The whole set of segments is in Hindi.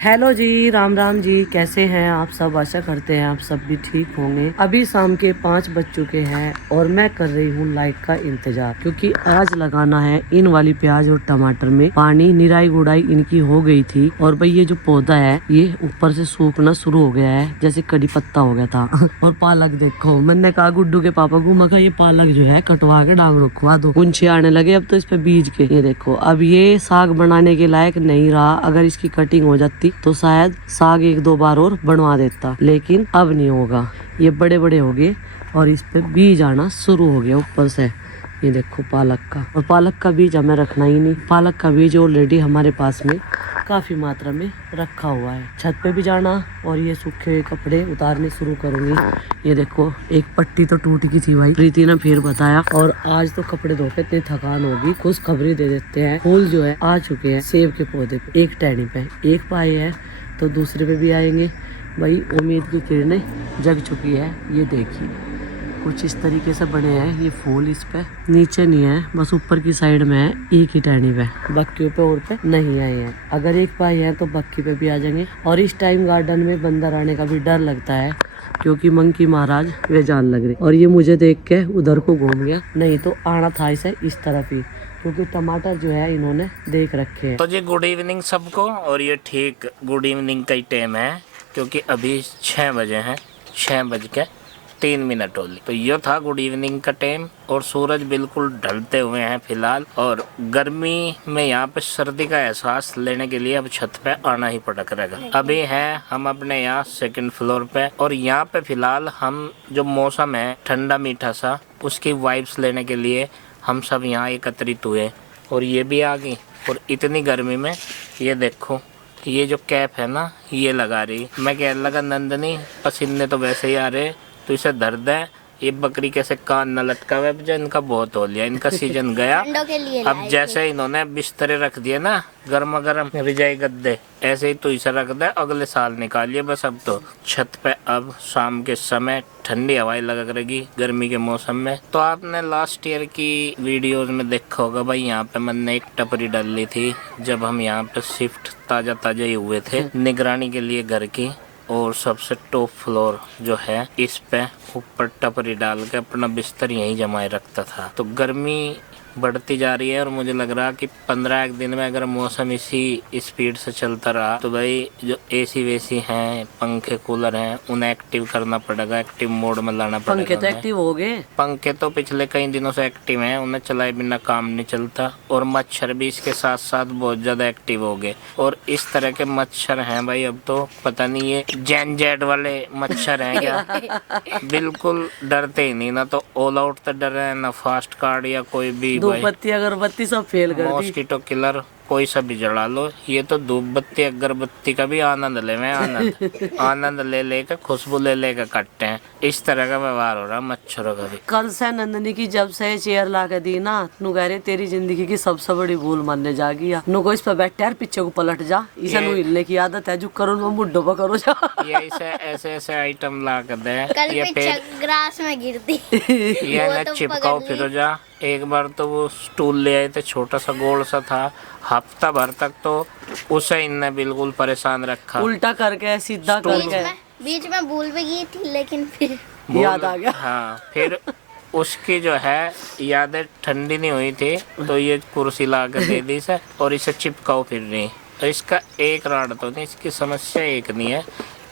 हेलो जी, राम राम जी। कैसे हैं आप सब? आशा करते हैं आप सब भी ठीक होंगे। अभी शाम के 5 बज चुके हैं और मैं कर रही हूँ लाइट का इंतजार, क्योंकि आज लगाना है इन वाली प्याज और टमाटर में पानी। निराई गुड़ाई इनकी हो गई थी और भाई ये जो पौधा है ये ऊपर से सूखना शुरू हो गया है, जैसे कड़ी पत्ता हो गया था। और पालक देखो, मैंने कहा गुड्डू के पापा को, मैं कहा ये पालक जो है कटवा के डांग रखवा दो, गुंछे आने लगे अब तो इस पे बीज के। ये देखो, अब ये साग बनाने के लायक नहीं रहा। अगर इसकी कटिंग हो जाती तो शायद साग 1-2 बार और बनवा देता, लेकिन अब नहीं होगा। ये बड़े बड़े हो गए और इस पे बीज आना शुरू हो गया ऊपर से। ये देखो पालक का, और पालक का बीज हमें रखना ही नहीं। पालक का बीज ऑलरेडी हमारे पास में काफी मात्रा में रखा हुआ है। छत पे भी जाना और ये सूखे हुए कपड़े उतारने शुरू करूंगी। ये देखो, एक पट्टी तो टूट गई थी भाई, प्रीति ने फिर बताया। और आज तो कपड़े धो के इतनी थकान होगी, खुश खबरी दे देते हैं। फूल जो है आ चुके हैं सेब के पौधे पे। एक टहनी पे एक पाए है तो दूसरे पे भी आएंगे भाई। उम्मीद की किरणें जग चुकी है। ये देखिए कुछ इस तरीके से बने हैं ये फूल। इस पे नीचे नहीं है, बस ऊपर की साइड में है, एक ही टहनी पे। बक्कियों पे और पे नहीं आए हैं। अगर एक पाए हैं तो बक्की पे भी आ जाएंगे। और इस टाइम गार्डन में बंदर आने का भी डर लगता है, क्योंकि मंकी महाराज वे जान लग रहे। और ये मुझे देख के उधर को घूम गया, नहीं तो आना था इसे इस तरफ ही, क्योंकि टमाटर जो है इन्होंने देख रखे हैं। तो जी गुड इवनिंग सबको। और ये ठीक गुड इवनिंग का ही टाइम है, क्योंकि अभी 6 बजे हैं, 6:03 होली। तो ये था गुड इवनिंग का टाइम और सूरज बिल्कुल ढलते हुए हैं फिलहाल। और गर्मी में यहाँ पे सर्दी का एहसास लेने के लिए अब छत पे आना ही पड़ेगा। अभी हैं हम अपने यहाँ 2nd फ्लोर पे, और यहाँ पे फिलहाल हम जो मौसम है ठंडा मीठा सा, उसकी वाइब्स लेने के लिए हम सब यहाँ एकत्रित हुए। और ये भी आ गई। और इतनी गर्मी में ये देखो, ये जो कैप है ना ये लगा रही। मैं कह लगा नंदनी पसीने तो वैसे ही आ रहे, तो इसे दर्द है। ये बकरी कैसे कान न लटका हुआ है, इनका बहुत हो लिया, इनका सीजन गया। अब जैसे इन्होंने बिस्तरे रख दिए ना गर्मा गर्म रजाई गद्दे, ऐसे ही तो इसे रख दे, अगले साल निकालिए बस। अब तो छत पे अब शाम के समय ठंडी हवाएं लग रहेगी गर्मी के मौसम में। तो आपने लास्ट ईयर की वीडियोस में देखा होगा भाई, यहाँ पे मैंने एक टपरी डाल ली थी जब हम यहाँ पे शिफ्ट ताजा ही हुए थे निगरानी के लिए घर की। और सबसे टॉप फ्लोर जो है इस पे ऊपर टपरी डाल के अपना बिस्तर यहीं जमाए रखता था। तो गर्मी बढ़ती जा रही है और मुझे लग रहा कि 15 दिन में अगर मौसम इसी स्पीड से चलता रहा तो भाई जो एसी वेसी हैं, पंखे कूलर हैं, उन्हें एक्टिव करना पड़ेगा, एक्टिव मोड में लाना पड़ेगा। पंखे तो एक्टिव हो गए। पंखे तो पिछले कई दिनों से एक्टिव हैं, उन्हें चलाए बिना काम नहीं चलता। और मच्छर भी इसके साथ साथ बहुत ज्यादा एक्टिव हो गए। और इस तरह के मच्छर हैं भाई, अब तो पता नहीं ये जैन जेट वाले मच्छर हैं क्या। बिल्कुल डरते ही नहीं, ना तो ऑल आउट तो डर है, ना फास्ट कार्ड या कोई भी धूप बत्ती अगरबत्ती सब फेल कर दी। मॉस्किटो किलर कोई सा भी जला लो, ये तो धूप बत्ती अगरबत्ती का भी आनंद ले में आनंद ले लेकर खुशबू ले लेकर काटते हैं। इस तरह का व्यवहार हो रहा मच्छरों का भी। कल से नंदनी की जब से चेयर ला के दी ना, नु कह रहे तेरी जिंदगी की सबसे बड़ी भूल मानने जागी। नु को इस पे बैठे यार, पीछे को पलट जा, इसे नु हिलने की आदत है, जो करो वो मुड्ढों पर करो जा। ये ऐसे ऐसे आइटम ला कर दे, ये ग्रास में गिरती ये न चिपकाओ फिर जा। एक बार तो वो स्टूल ले आए थे, छोटा सा गोल सा था, हफ्ता भर तक तो उसे इनने बिल्कुल परेशान रखा। उल्टा करके सीधा करके बीच में भूल भी गई थी, लेकिन फिर याद आ गया। हाँ, फिर उसकी जो है यादें ठंडी नहीं हुई थी, तो ये कुर्सी ला कर दे दी से और इसे चिपकाओ फिर रही। तो इसका एक राड तो नहीं, इसकी समस्या एक नहीं है,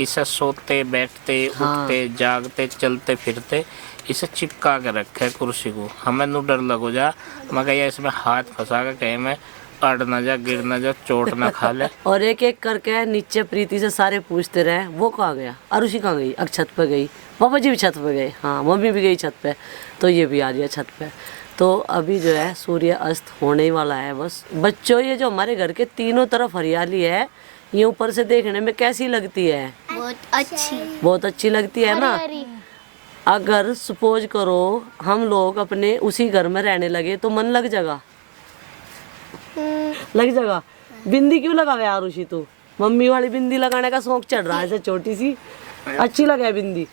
इसे सोते बैठते उठते जागते चलते फिरते इसे चिपका के रखे कुर्सी को। हमें नु डर लगो जा, मैं कह इसमें हाथ फंसा के कहीं में अड़ ना जा, गिर ना जा, चोट ना खा ले। और एक एक करके नीचे प्रीति से सारे पूछते रहे वो कहाँ गया, अरुषि कहाँ गई, अब छत पे गई, पापा जी भी छत पे गए, हाँ मम्मी भी गई छत पे, तो ये भी आ रही है छत पे। तो अभी जो है सूर्य अस्त होने ही वाला है बस। बच्चों, ये जो हमारे घर के तीनों तरफ हरियाली है, ये ऊपर से देखने में कैसी लगती है? बहुत अच्छी लगती है ना। अगर सपोज करो हम लोग अपने उसी घर में रहने लगे तो मन लग जाएगा, लग जाएगा। बिंदी क्यों लगावे यार उसी, तू मम्मी वाली बिंदी लगाने का शौक चढ़ रहा है, ऐसे छोटी सी अच्छी लगे बिंदी।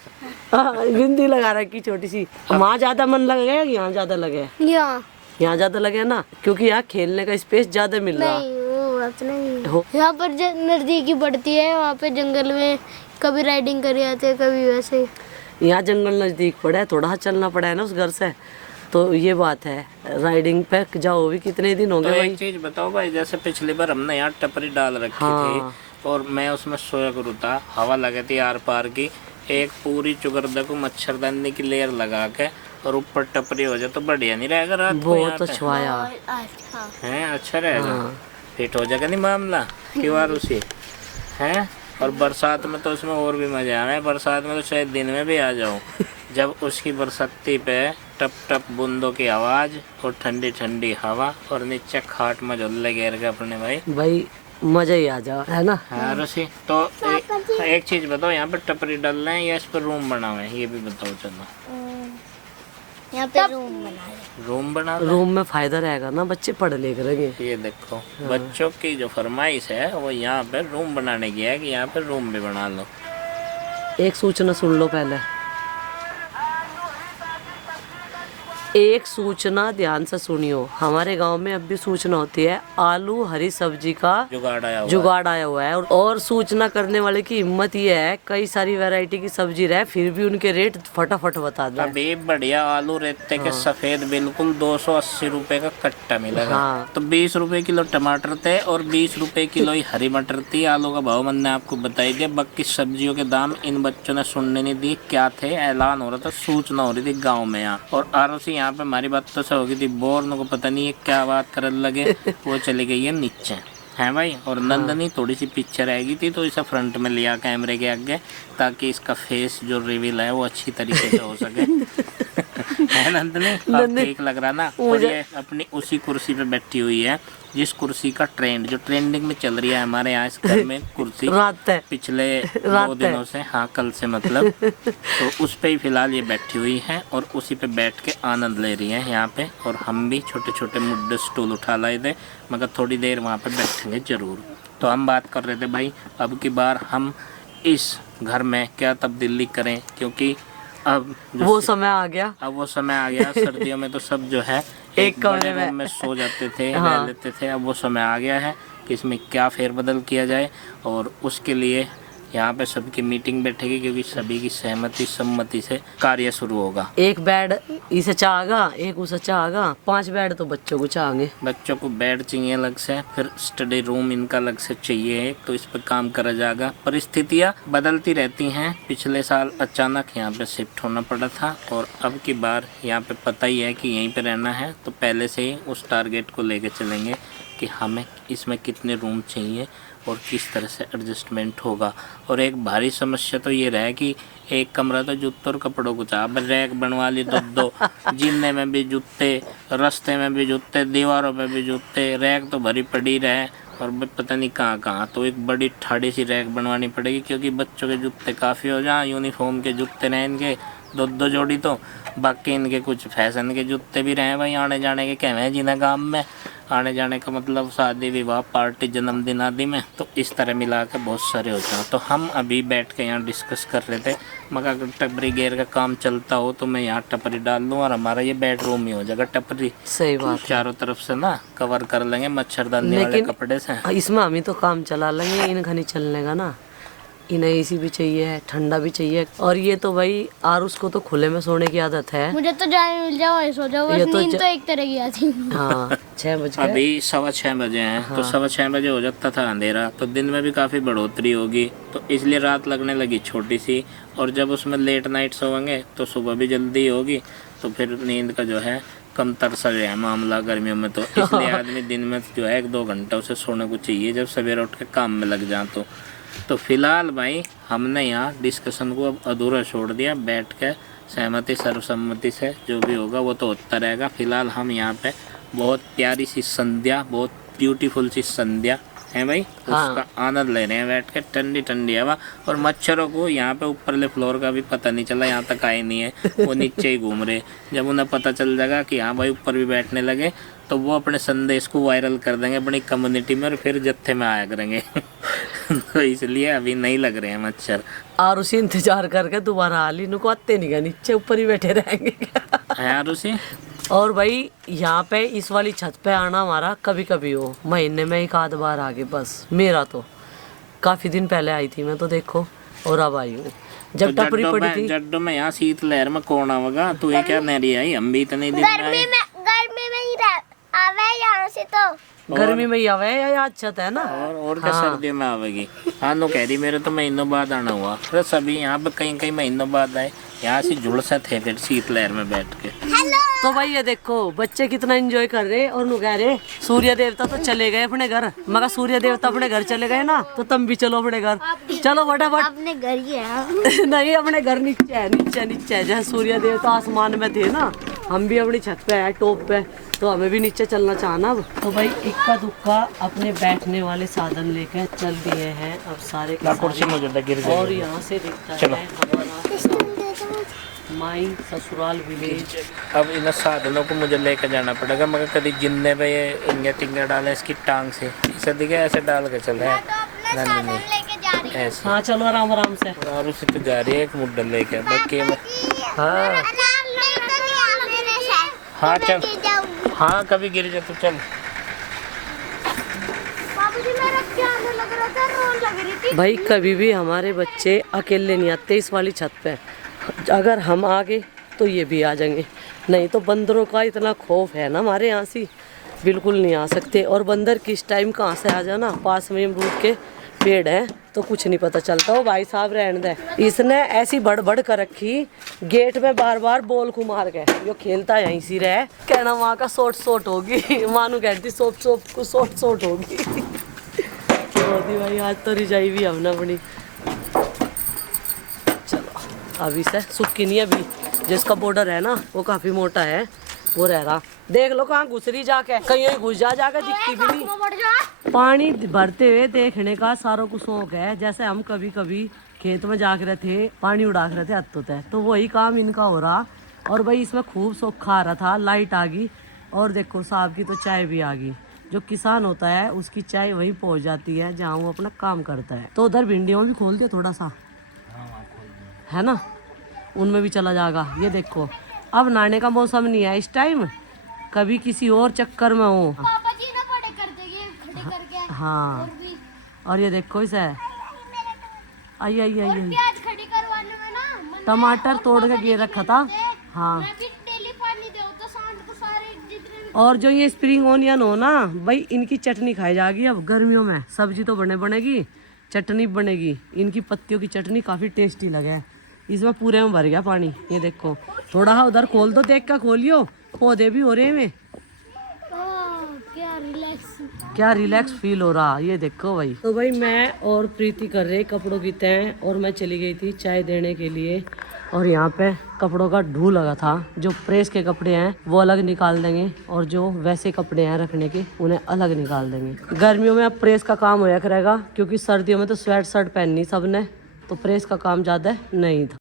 बिंदी लगा रखी छोटी सी। वहाँ ज्यादा मन लगेगा या यहाँ ज्यादा लगे? यहाँ ज्यादा लगे ना, क्योंकि यहाँ खेलने का स्पेस ज्यादा मिल रहा है। बात नहीं हो यहाँ पर नजदीकी पड़ती है, वहाँ पे जंगल में कभी राइडिंग कर आते हैं, कभी वैसे। यहाँ जंगल नजदीक पड़ा है, थोड़ा सा चलना पड़ा है ना उस घर से, तो ये बात है। राइडिंग पे जाओ भी कितने दिन हो तो गए भाई? एक चीज बताओ भाई, जैसे पिछली बार हमने यहाँ टपरी डाल रखी हाँ। थी और मैं उसमें सोया करूँ था, हवा लगी थी आर पार की, एक पूरी चुगरदा को मच्छरदानी की लेयर लगा के और ऊपर टपरी हो जाए तो बढ़िया नहीं रहेगा रात को यहाँ बहुत पे? अच्छा आया हाँ। हैं अच्छा रहेगा। हाँ। फिट हो जाएगा नहीं मामला कि बार उसी हैं। और बरसात में तो उसमें और भी मजा आना है, बरसात में तो शायद दिन में भी आ जाऊं जब उसकी बरसाती पे टप टप बूंदों की आवाज और ठंडी ठंडी हवा और नीचे खाट में झोले घेर के अपने भाई भाई मजा ही आ जा, है ना? हाँ रसी। तो एक चीज बताओ, यहाँ पे टपरी डाल रहे हैं या इस पर रूम बना हुआ है, ये भी बताओ चलो। यहाँ पे रूम बना है। रूम बना रहे हैं? रूम में फायदा रहेगा ना, बच्चे पढ़ ले करेंगे। ये देखो बच्चों की जो फरमाइश है वो यहाँ पे रूम बनाने की है कि यहाँ पे रूम भी बना लो। एक सूचना सुन लो पहले, एक सूचना ध्यान से सुनियो। हमारे गांव में अब भी सूचना होती है, आलू हरी सब्जी का जुगाड़ आया हुआ है। और सूचना करने वाले की हिम्मत ये है, कई सारी वैरायटी की सब्जी रहे फिर भी उनके रेट फटाफट बता दे। अभी बढ़िया आलू रहते के सफेद बिल्कुल 280 रुपए का कट्टा मिलेगा। हाँ। तो 20 रुपए किलो टमाटर थे और 20 रुपए किलो ही हरी मटर थी। आलू का भाव मैंने आपको बताई दिया। बाकी सब्जियों के दाम इन बच्चों ने सुनने नहीं दी, क्या थे, ऐलान हो रहा था, सूचना हो रही थी गाँव में यहाँ। और आरोसी यहाँ पे हमारी बात तो से हो गई थी, बोर्न को पता नहीं है क्या बात करने लगे, वो चली गई है नीचे है भाई। और नंदनी थोड़ी सी पीछे रह गई थी तो इसे फ्रंट में लिया कैमरे के आगे, ताकि इसका फेस जो रिवील है वो अच्छी तरीके से हो सके। है नंदनी? अब ठीक लग रहा ना? और ये अपनी उसी कुर्सी पे बैठी हुई है जिस कुर्सी का ट्रेंड जो ट्रेंडिंग में चल रही है हमारे यहाँ इस घर में कुर्सी रात है पिछले 2 दिनों से, हाँ कल से मतलब। तो उस पे ही फिलहाल ये बैठी हुई है और उसी पे बैठ के आनंद ले रही है यहाँ पे। और हम भी छोटे छोटे मुड्डे स्टूल उठा लाए थे, मगर थोड़ी देर वहाँ पे बैठेंगे जरूर। तो हम बात कर रहे थे भाई, अब की बार हम इस घर में क्या तब्दीली करें, क्योंकि अब वो समय आ गया। अब वो समय आ गया। सर्दियों में तो सब जो है एक बड़े कमरे रूम में सो जाते थे, हाँ। रह लेते थे। अब वो समय आ गया है कि इसमें क्या फेरबदल किया जाए, और उसके लिए यहाँ पे सबकी मीटिंग बैठेगी, क्योंकि सभी की सहमति सम्मति से कार्य शुरू होगा। एक बेड इसे चाहेगा, एक उसे चाहेगा, 5 बेड तो बच्चों को चाहेंगे। बच्चों को बेड चाहिए अलग से, फिर स्टडी रूम इनका अलग से चाहिए, तो इस पर काम करा जाएगा। परिस्थितियाँ बदलती रहती हैं। पिछले साल अचानक यहाँ पे शिफ्ट होना पड़ा था और अब की बार यहाँ पे पता ही है कि यहीं पे रहना है, तो पहले से ही उस टारगेट को लेके चलेंगे कि हमें इसमें कितने रूम चाहिए और किस तरह से एडजस्टमेंट होगा। और एक भारी समस्या तो ये रहा कि एक कमरा तो जूतों और कपड़ों को चाह, रैक बनवा ली दो जीने में भी जूते, रास्ते में भी जूते, दीवारों पे भी जूते, रैक तो भरी पड़ी रहे और पता नहीं कहाँ। तो एक बड़ी ठाड़ी सी रैक बनवानी पड़ेगी, क्योंकि बच्चों के जूते काफ़ी हो जाए, यूनिफॉर्म के जूते रहें इनके 2 जोड़ी, तो बाकी इनके कुछ फैशन के जूते भी रहे भाई, आने जाने के कहवे हैं जिन्हें काम में आने जाने का मतलब शादी विवाह पार्टी जन्मदिन आदि में, तो इस तरह मिला के बहुत सारे हो जाए। तो हम अभी बैठ के यहाँ डिस्कस कर रहे थे, मगर अगर टपरी गेयर का काम चलता हो तो मैं यहाँ टपरी डाल लूँ और हमारा ये बेडरूम ही हो जाएगा टपरी। सही बात है। चारों तरफ से ना कवर कर लेंगे मच्छरदानी वाले कपड़े से। इसमें हम ही तो काम चला लेंगे, इनका नहीं चलने का ना। इन्हें एसी भी चाहिए, ठंडा भी चाहिए। और ये तो भाई आरुष को तो खुले में सोने की आदत है। मुझे तो जाए मिल जाओ, सो जाओ, बस नींद तो एक तरह की आती। हाँ 6 बज गए। अभी 6:15 बजे हैं। हाँ। तो 6:15 बजे हो जाता था अंधेरा, तो दिन में भी काफ़ी बढ़ोतरी होगी, तो इसलिए रात लगने लगी छोटी सी। और जब उसमें लेट नाइट सोएंगे तो सुबह भी जल्दी होगी, तो फिर नींद का जो है कम तरसा जो है मामला गर्मियों में। तो इसलिए आदमी दिन में जो है 1-2 घंटा उसे सोने को चाहिए, जब सवेरे उठ के काम में लग जाए। तो फिलहाल भाई हमने यहाँ डिस्कशन को अब अधूरा छोड़ दिया, बैठ के सहमति सर्वसम्मति से जो भी होगा वो तो होता रहेगा। फिलहाल हम यहाँ पे बहुत प्यारी सी संध्या, बहुत ब्यूटीफुल सी संध्या है भाई, हाँ। उसका आनंद ले रहे हैं बैठ के, ठंडी ठंडी हवा। और मच्छरों को यहाँ पे ऊपरले फ्लोर का भी पता नहीं चला, यहाँ तक आए नहीं है, वो नीचे ही घूम रहे। जब उन्हें पता चल जाएगा कि हाँ भाई ऊपर भी बैठने लगे, तो वो अपने संदेश को वायरल कर देंगे अपनी कम्युनिटी में और फिर जत्थे में आया करेंगे। तो इसलिए अभी नहीं लग रहे हैं मच्छर। आरुषि इंतजार करके दोबारा हाल इनको आते नहीं गए, नीचे ऊपर ही बैठे रहेंगे। है आरुषि? और भाई यहाँ पे इस वाली छत पे आना हमारा कभी कभी हो, महीने में एक आध बार आगे बस। मेरा तो काफी दिन पहले आई थी मैं तो देखो, और अब आई हूँ जब तो टपरी पड़ी थी। जड्डो में यहाँ शीत लहर में कौन आवेगा, तू ये क्या नहीं आई, हम भी इतने दिन में आए। गर्मी में ही आवे यहाँ से तो। गर्मी में ही आवे या यहाँ छत है ना। और क्या सर्दियों में आवेगी। हाँ नो कह रही मेरे तो महीनों बाद आना हुआ, फिर सभी यहाँ पे कहीं कहीं महीनों बाद आए, यहाँ से जुड़ सा थे फिर शीत लहर में बैठ के। तो भाई ये देखो बच्चे कितना एंजॉय कर रहे और नु कह रहे सूर्य देवता तो चले गए अपने घर, मगर सूर्य देवता अपने घर चले गए ना तो तुम भी चलो अपने घर। चलो फटाफट। अपने घर ही है। नहीं अपने घर नीचे है, नीचे नीचे है। जहाँ सूर्य देवता आसमान में थे ना, हम भी अपनी छत पे है टॉप पे, तो हमें भी नीचे चलना चाहना अब। तो भाई इक्का दुक्का अपने बैठने वाले साधन लेकर चल दिए हैं अब सारे के सारे। और यहाँ से दिखता है हमारा माई ससुराल विलेज। अब इन साधनों को मुझे लेकर जाना पड़ेगा, मगर कभी जिन्ने पे ये इंगे टिंगे डाले इसकी टांग से, इसे दिखे ऐसे डाल के चल रहे हैं ऐसे। हाँ चलो आराम आराम से। और उसे तो जा रही है एक मुड्डा लेके बाकी में। हाँ हाँ चल, हाँ कभी गिर जा तो चल। भाई कभी भी हमारे बच्चे अकेले नहीं आते इस वाली छत पे, अगर हम आ गए तो ये भी आ जाएंगे, नहीं तो बंदरों का इतना खौफ है ना हमारे यहाँ से, बिल्कुल नहीं आ सकते। और बंदर किस टाइम कहाँ से आ जाना, पास में अमरूद के पेड़ है तो कुछ नहीं पता चलता। हो भाई साहब रहने दे, इसने ऐसी बड़ कर रखी गेट में बार बार बॉल को मार के, जो खेलता है यहीं से रहे, कहना वहाँ का शॉर्ट होगी, मानू कहती सोप को शॉर्ट होगी। भाई आज तो रिजाई भी हमने अपनी। चलो अभी से सुखी नहीं, अभी जिसका बॉर्डर है ना वो काफी मोटा है, वो रह रहा। देख लो कहाँ घुस रही जाके, कहीं घुस जाकर दिखती भी नहीं। पानी भरते हुए देखने का सारों को शौक है, जैसे हम कभी कभी खेत में जाकर रहे थे पानी उड़ा रहे थे हत्तों तय, तो वही काम इनका हो रहा। और भाई इसमें खूब सूखा आ रहा था, लाइट आ गई और देखो साहब की तो चाय भी आ गई। जो किसान होता है उसकी चाय वहीं पहुंच जाती है जहाँ वो अपना काम करता है। तो उधर भिंडियों भी खोल दिया थोड़ा सा, है ना, उनमें भी चला जाएगा। ये देखो अब नहाने का मौसम नहीं है इस टाइम, कभी किसी और चक्कर में हो। पापा जी ना बड़े कर देंगे खड़े करके। हाँ और ये देखो इसे आई प्याज खड़ी करवाने में ना टमाटर तोड़ के गिर रखा था। हाँ मैं भी डेली पानी दो तो शाम को सारे जितने। और जो ये स्प्रिंग ओनियन हो ना भाई, इनकी चटनी खाई जाएगी अब गर्मियों में। सब्जी तो बनेगी, चटनी बनेगी, इनकी पत्तियों की चटनी काफ़ी टेस्टी लगे। इसमें पूरे में भर गया पानी, ये देखो थोड़ा सा उधर खोल दो, देख कर खोलियो, पौधे भी हो रहे हैं। क्या रिलैक्स फील हो रहा, ये देखो भाई। तो भाई मैं और प्रीति कर रहे कपड़ों की तय, और मैं चली गई थी चाय देने के लिए। और यहाँ पे कपड़ों का ढू लगा था, जो प्रेस के कपड़े हैं वो अलग निकाल देंगे, और जो वैसे कपड़े हैं रखने के उन्हें अलग निकाल देंगे। गर्मियों में अब प्रेस का काम होया करेगा, क्योंकि सर्दियों में तो स्वेट शर्ट पहननी सबने, तो प्रेस का काम ज़्यादा नहीं था।